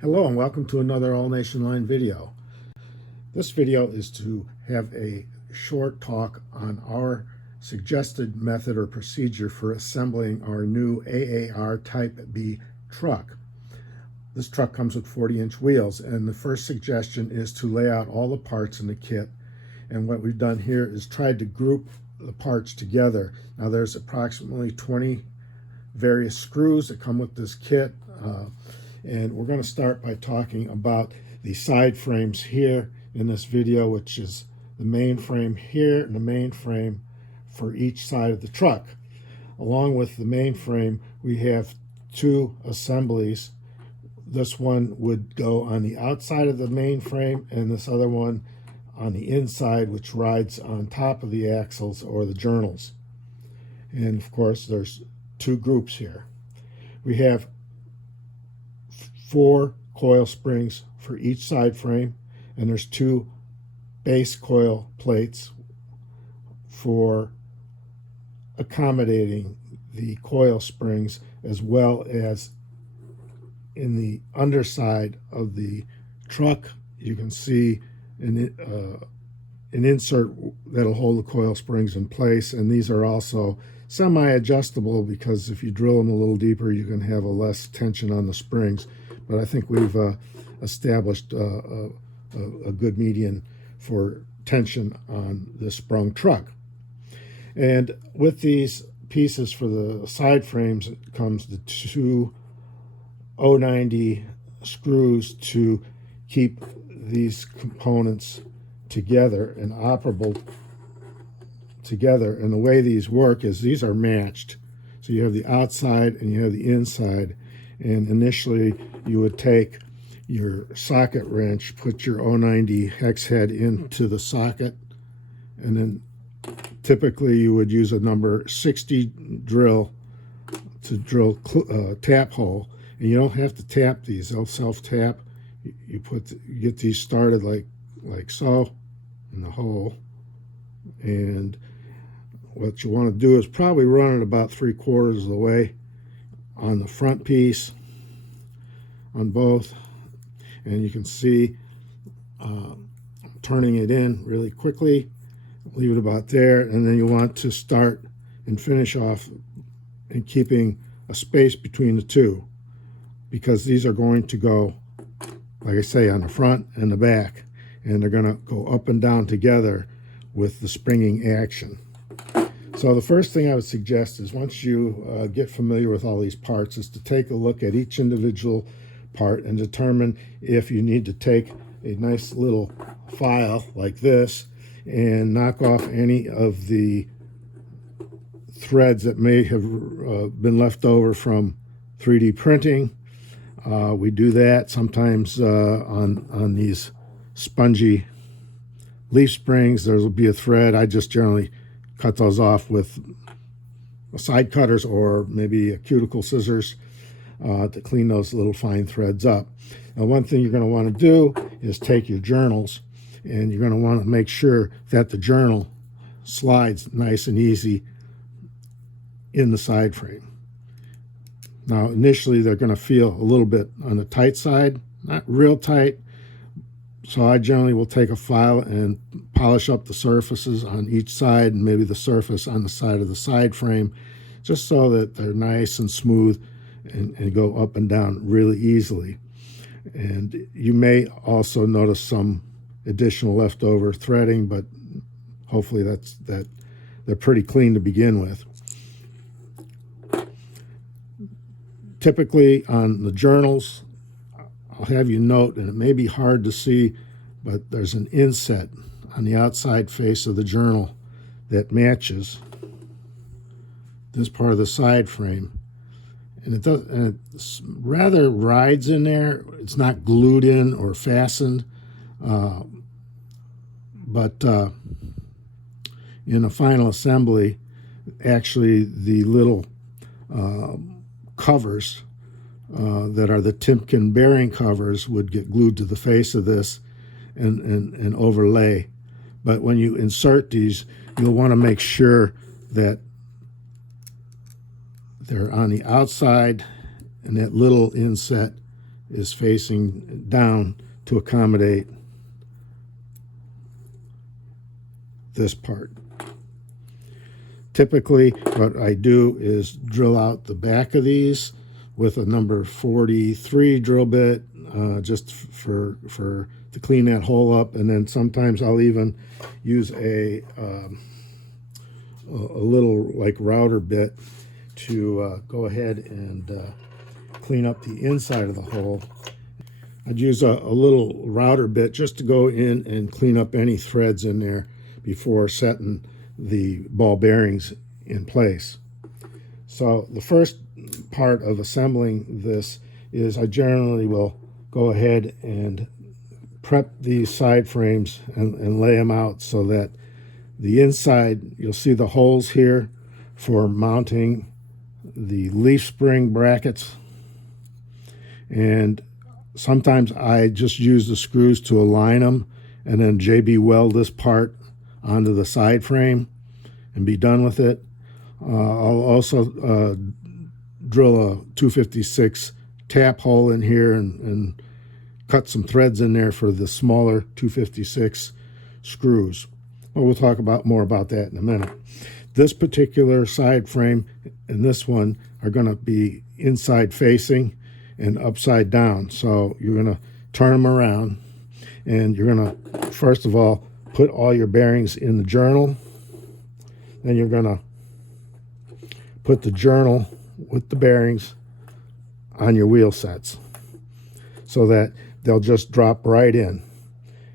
Hello and welcome to another All Nation Line video. This video is to have a short talk on our suggested method or procedure for assembling our new AAR Type B truck. This truck comes with 40-inch wheels, and the first suggestion is to lay out all the parts in the kit. And what we've done here is tried to group the parts together. Now there's approximately 20 various screws that come with this kit. And we're going to start by talking about the side frames here in this video, which is the main frame here and the main frame for each side of the truck. Along with the main frame, we have two assemblies. This one would go on the outside of the main frame, and this other one on the inside, which rides on top of the axles or the journals. And of course, there's two groups here. We have 4 coil springs for each side frame, and there's 2 base coil plates for accommodating the coil springs, as well as in the underside of the truck you can see an insert that'll hold the coil springs in place, and these are also semi-adjustable because if you drill them a little deeper you can have a less tension on the springs. But I think we've established a good median for tension on this sprung truck. And with these pieces for the side frames, it comes the 2 090 screws to keep these components together and operable together. And the way these work is these are matched. So you have the outside and you have the inside. And initially you would take your socket wrench, put your 090 hex head into the socket, and then typically you would use a number 60 drill to drill tap hole. And you don't have to tap these, they'll self-tap. You get these started like so in the hole, and what you want to do is probably run it about 3/4 of the way on the front piece on both, and you can see turning it in really quickly. Leave it about there, and then you want to start and finish off and keeping a space between the two, because these are going to go, like I say, on the front and the back, and they're going to go up and down together with the springing action. So the first thing I would suggest is, once you get familiar with all these parts, is to take a look at each individual part and determine if you need to take a nice little file like this and knock off any of the threads that may have been left over from 3D printing. We do that sometimes on these spongy leaf springs. There will be a thread. I just generally cut those off with side cutters or maybe cuticle scissors to clean those little fine threads up. Now, one thing you're going to want to do is take your journals, and you're going to want to make sure that the journal slides nice and easy in the side frame. Now, initially they're going to feel a little bit on the tight side, not real tight, so I generally will take a file and polish up the surfaces on each side, and maybe the surface on the side of the side frame, just so that they're nice and smooth and go up and down really easily. And you may also notice some additional leftover threading, but hopefully that they're pretty clean to begin with. Typically on the journals, I'll have you note, and it may be hard to see, but there's an inset on the outside face of the journal that matches this part of the side frame. And it rather rides in there. It's not glued in or fastened, but in a final assembly, actually the little covers that are the Timken bearing covers would get glued to the face of this and overlay. But when you insert these, you'll want to make sure that they're on the outside, and that little inset is facing down to accommodate this part. Typically, what I do is drill out the back of these with a number 43 drill bit, just for to clean that hole up, and then sometimes I'll even use a little like router bit to go ahead and clean up the inside of the hole. I'd use a little router bit just to go in and clean up any threads in there before setting the ball bearings in place. So the first part of assembling this is I generally will go ahead and prep these side frames and lay them out so that the inside, you'll see the holes here for mounting the leaf spring brackets, and sometimes I just use the screws to align them and then JB weld this part onto the side frame and be done with it. I'll also drill a 256 tap hole in here and cut some threads in there for the smaller 256 screws. But we'll talk more about that in a minute. This particular side frame and this one are going to be inside facing and upside down. So you're going to turn them around, and you're going to, first of all, put all your bearings in the journal. Then you're going to put the journal with the bearings on your wheel sets so that they'll just drop right in.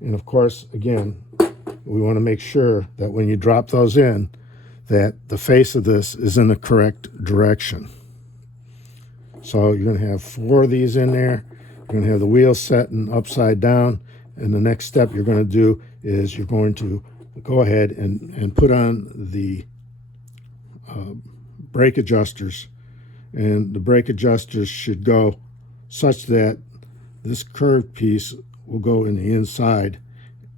And of course, again, we want to make sure that when you drop those in, that the face of this is in the correct direction. So you're going to have 4 of these in there. You're going to have the wheels setting upside down, and the next step you're going to do is you're going to go ahead and put on the brake adjusters, and the brake adjusters should go such that this curved piece will go in the inside,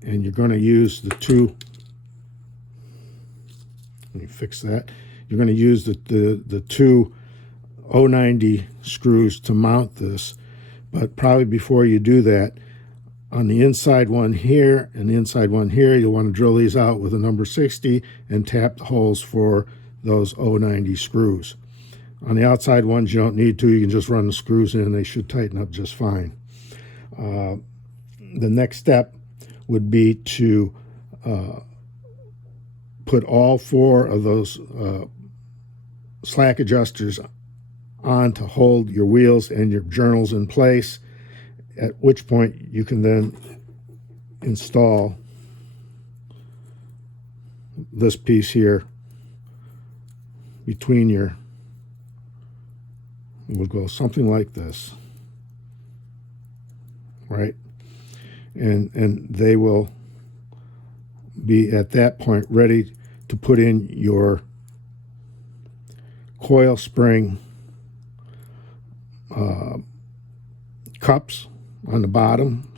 and you're going to use the two, let me fix that, you're going to use the two 090 screws to mount this. But probably before you do that, on the inside one here and the inside one here, you'll want to drill these out with a number 60 and tap the holes for those 090 screws. On the outside ones, you don't need to. You can just run the screws in. They should tighten up just fine. The next step would be to put all 4 of those slack adjusters on to hold your wheels and your journals in place, at which point you can then install this piece here between your, it would go something like this, right? And they will be at that point ready to put in your coil spring cups on the bottom,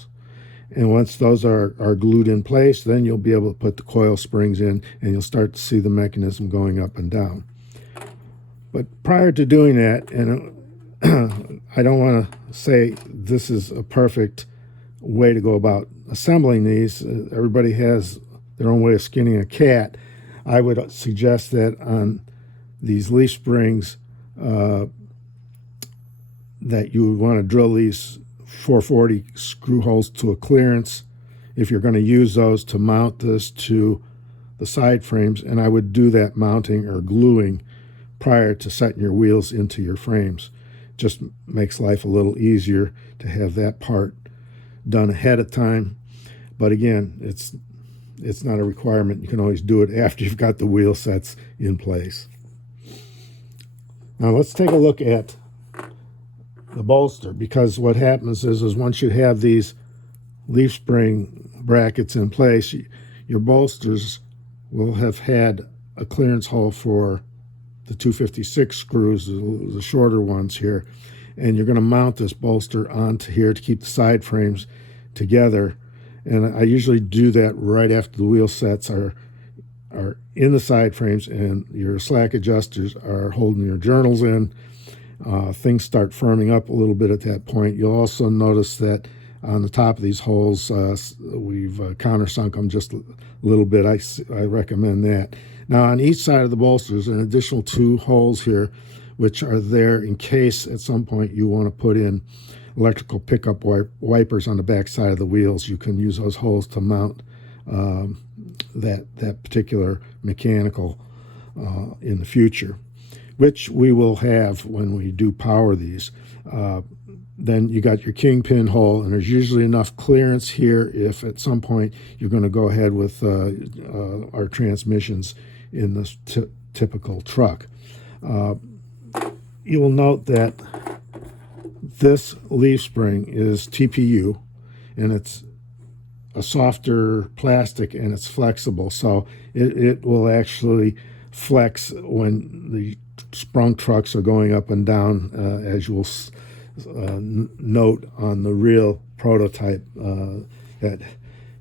and once those are glued in place, then you'll be able to put the coil springs in, and you'll start to see the mechanism going up and down. But prior to doing that, and I don't want to say this is a perfect way to go about assembling these, everybody has their own way of skinning a cat. I would suggest that on these leaf springs that you would want to drill these 440 screw holes to a clearance if you're going to use those to mount this to the side frames, and I would do that mounting or gluing prior to setting your wheels into your frames. Just makes life a little easier to have that part done ahead of time. But again, it's not a requirement. You can always do it after you've got the wheel sets in place. Now let's take a look at the bolster, because what happens is once you have these leaf spring brackets in place, your bolsters will have had a clearance hole for the 256 screws, the shorter ones here, and you're going to mount this bolster onto here to keep the side frames together. And I usually do that right after the wheel sets are in the side frames and your slack adjusters are holding your journals in. things start firming up a little bit at that point. You'll also notice that on the top of these holes, we've countersunk them just a little bit. I recommend that. Now on each side of the bolster, there's an additional 2 holes here, which are there in case at some point you want to put in electrical pickup wipers on the back side of the wheels. You can use those holes to mount that particular mechanical in the future, which we will have when we do power these. Then you got your kingpin hole, and there's usually enough clearance here if at some point you're going to go ahead with our transmissions in this typical truck. You will note that this leaf spring is TPU, and it's a softer plastic and it's flexible, so it will actually flex when the sprung trucks are going up and down, as you will note on the real prototype. That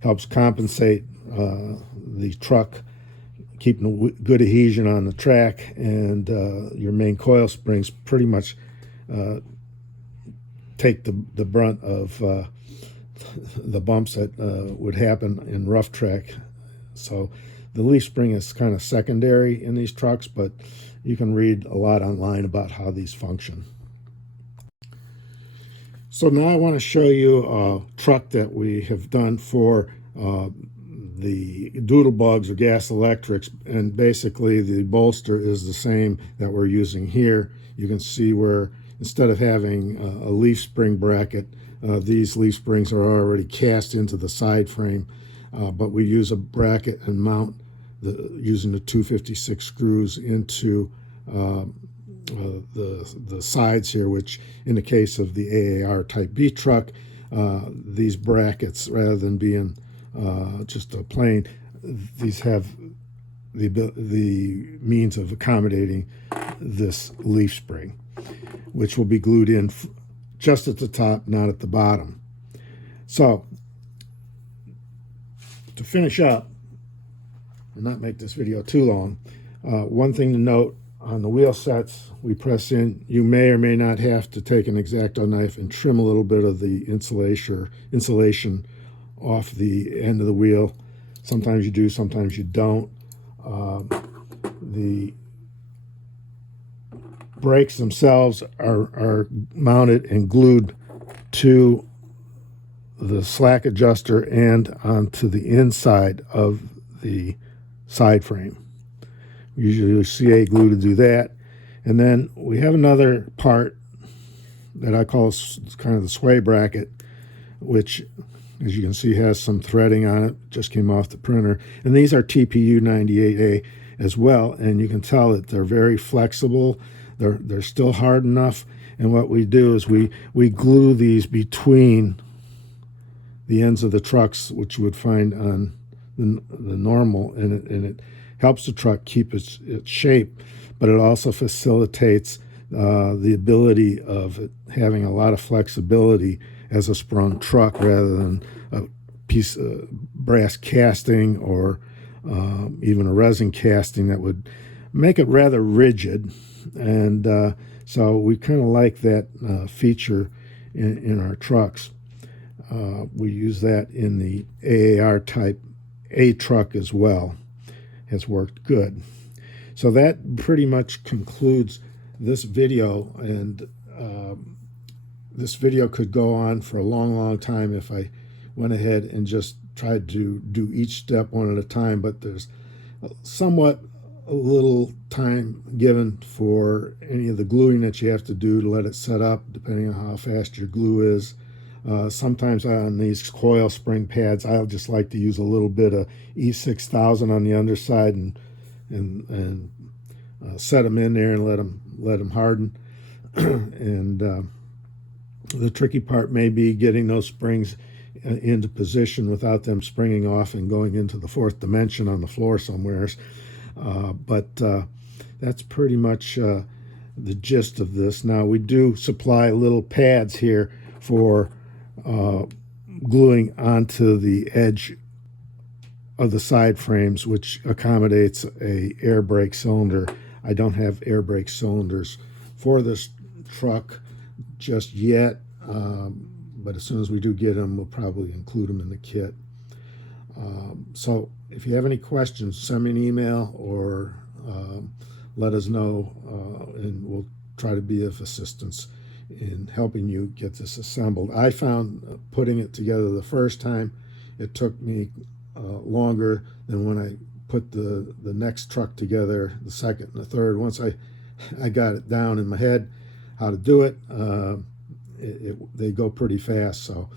helps compensate the truck, keeping good adhesion on the track, and your main coil springs pretty much take the brunt of the bumps that would happen in rough track. So the leaf spring is kind of secondary in these trucks, but you can read a lot online about how these function. So now I want to show you a truck that we have done for the Doodlebugs or gas electrics, and basically the bolster is the same that we're using here. You can see where instead of having a leaf spring bracket, these leaf springs are already cast into the side frame, but we use a bracket and mount using the 256 screws into the sides here, which in the case of the AAR Type B truck, these brackets, rather than being just a plain, these have the means of accommodating this leaf spring, which will be glued in just at the top, not at the bottom. So to finish up and not make this video too long, one thing to note: on the wheel sets we press in, you may or may not have to take an X-Acto knife and trim a little bit of the insulation off the end of the wheel. Sometimes you do, sometimes you don't. The brakes themselves are mounted and glued to the slack adjuster and onto the inside of the side frame. We usually use CA glue to do that. And then we have another part that I call kind of the sway bracket, which, as you can see, has some threading on it. Just came off the printer. And these are TPU 98A as well, and you can tell that they're very flexible. They're still hard enough, and what we do is we glue these between the ends of the trucks, which you would find on the normal, and it helps the truck keep its shape, but it also facilitates the ability of it having a lot of flexibility as a sprung truck rather than a piece of brass casting or even a resin casting that would make it rather rigid. And so we kind of like that feature in our trucks. We use that in the AAR Type A truck as well. Has worked good. So that pretty much concludes this video, and this video could go on for a long time if I went ahead and just tried to do each step one at a time, but there's somewhat a little time given for any of the gluing that you have to do to let it set up, depending on how fast your glue is. Sometimes on these coil spring pads, I'll just like to use a little bit of E6000 on the underside and set them in there and let them harden. And the tricky part may be getting those springs into position without them springing off and going into the fourth dimension on the floor somewheres. But that's pretty much the gist of this. Now, we do supply little pads here for gluing onto the edge of the side frames, which accommodates a air brake cylinder. I don't have air brake cylinders for this truck just yet, but as soon as we do get them, we'll probably include them in the kit. So if you have any questions, send me an email or let us know, and we'll try to be of assistance in helping you get this assembled. I found putting it together the first time, it took me longer than when I put the next truck together, the second and the third. Once I got it down in my head how to do it, they go pretty fast. So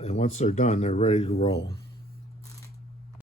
and once they're done, they're ready to roll.